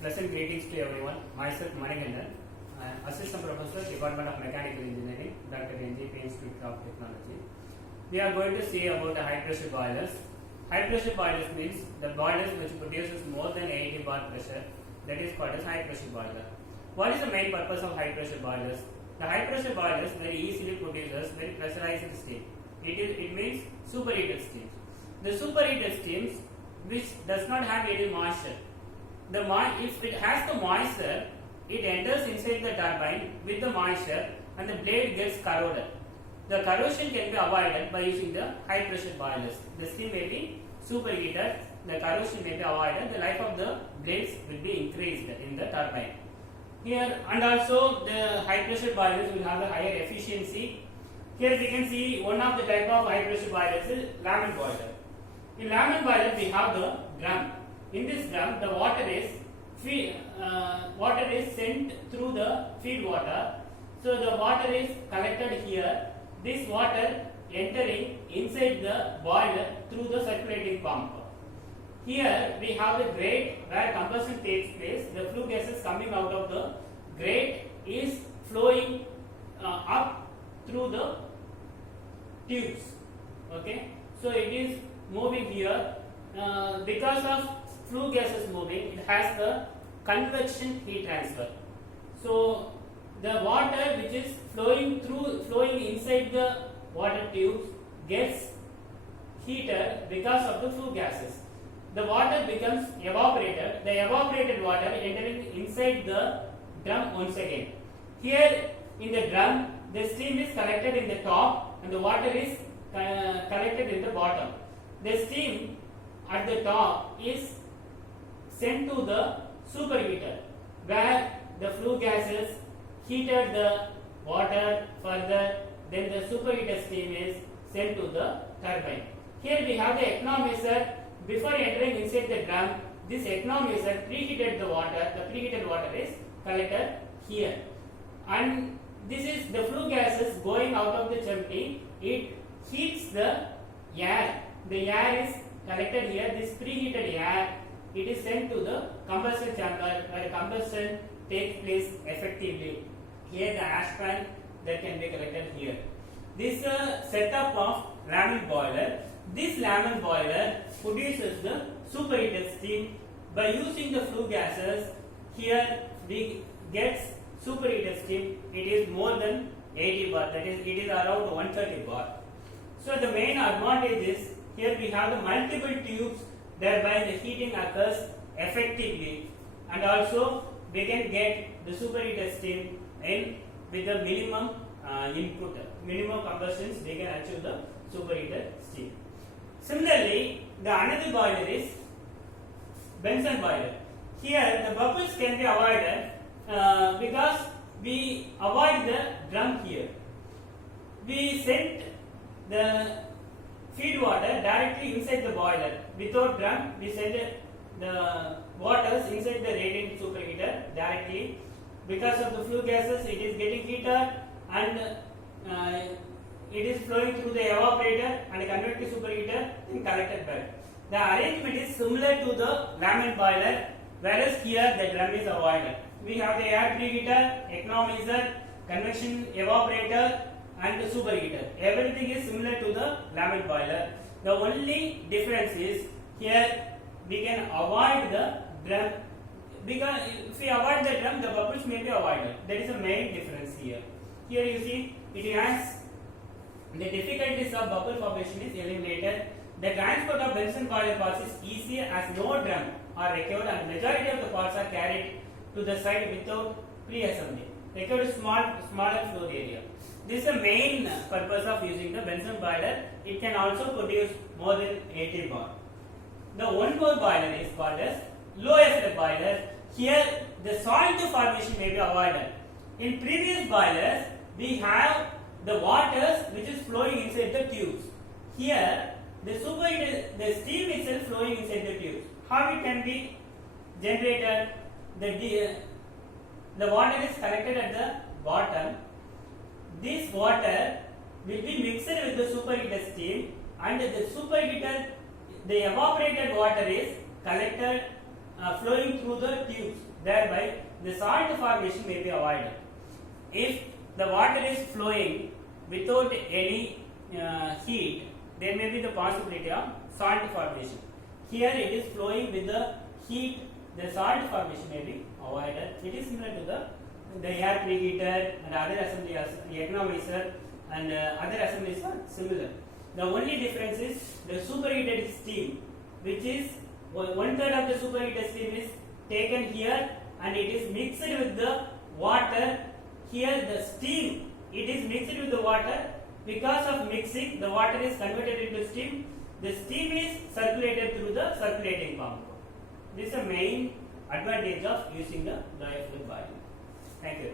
Pleasant greetings to everyone. Myself Manigandan, Assistant Professor, Department of Mechanical Engineering, Dr. NGP Institute of Technology. We are going to see about the high pressure boilers. High pressure boilers means the boilers which produces more than 80 bar pressure, that is called as high pressure boiler. What is the main purpose of high pressure boilers? The high pressure boilers very easily produces very pressurized steam. It means superheated steam. The superheated steams which does not have any moisture. If it has the moisture, it enters inside the turbine with the moisture and the blade gets corroded. The corrosion can be avoided by using the high pressure boilers. The steam may be superheated, the corrosion may be avoided, the life of the blades will be increased in the turbine. Here and also the high pressure boilers will have a higher efficiency. Here we can see one of the type of high pressure boilers is Raman boiler. In Raman boiler we have the drum. In this drum, the water is sent through the feed water. So the water is collected here. This water entering inside the boiler through the circulating pump. Here we have the grate where combustion takes place. The flue gases coming out of the grate is flowing up through the tubes. Okay, so it is moving here because of flue gases moving, it has the convection heat transfer. So the water which is flowing inside the water tubes gets heated because of the flue gases. The water becomes evaporated. The evaporated water entering inside the drum once again. Here in the drum, the steam is collected in the top and the water is collected in the bottom. The steam at the top is sent to the superheater where the flue gases heated the water further, then the superheated steam is sent to the turbine. Here we have the economizer. Before entering inside the drum, this economizer preheated the water. The preheated water is collected here, and this is the flue gases going out of the chimney. It heats the air. The air is collected here. This preheated air, it is sent to the combustion chamber where combustion takes place effectively. Here the ash pan that can be collected here. This setup of Raman boiler. This Raman boiler produces the superheated steam by using the flue gases. Here we get superheated steam. It is more than 80 bar. That is, it is around 130 bar. So the main advantage is here we have the multiple tubes. Thereby the heating occurs effectively, and also we can get the superheated steam in with the minimum minimum combustions we can achieve the superheated steam. Similarly, the another boiler is Bunsen boiler. Here the bubbles can be avoided because we avoid the drum here. We send the feed water directly inside the boiler. Without drum, we send the waters inside the radiant superheater directly. Because of the flue gases, it is getting heated and it is flowing through the evaporator and converted to superheater and collected back. The arrangement is similar to the Raman boiler, whereas here the drum is avoided. We have the air preheater, economizer, convection evaporator, and the superheater. Everything is similar to the Raman boiler. The only difference is here we can avoid the drum, because if we avoid the drum, the bubbles may be avoided. That is the main difference here. Here you see it has the difficulties of bubble formation is eliminated. The transport of Bunsen boiler parts is easier as no drum are required and majority of the parts are carried to the side without pre-assembly. Required smaller floor area. This is the main purpose of using the Bunsen boiler. It can also produce more than 80 bar. The one more boiler is called as low effect boiler. Here the salt formation may be avoided. In previous boilers we have the waters which is flowing inside the tubes. Here the steam itself flowing inside the tubes. How it can be generated? The water is collected at the bottom. This water will be mixed with the superheated steam, and the evaporated water is collected flowing through the tubes. Thereby, the salt formation may be avoided. If the water is flowing without any heat, there may be the possibility of salt formation. Here it is flowing with the heat, the salt formation may be avoided. It is similar to the air preheater and other assembly, economizer and other assemblies are similar. The only difference is the superheated steam, which is 1/3 of the superheated steam is taken here and it is mixed with the water. Here the steam, it is mixed with the water. Because of mixing, the water is converted into steam. The steam is circulated through the circulating pump. This is the main advantage of using the diaphragm boiler. Thank you.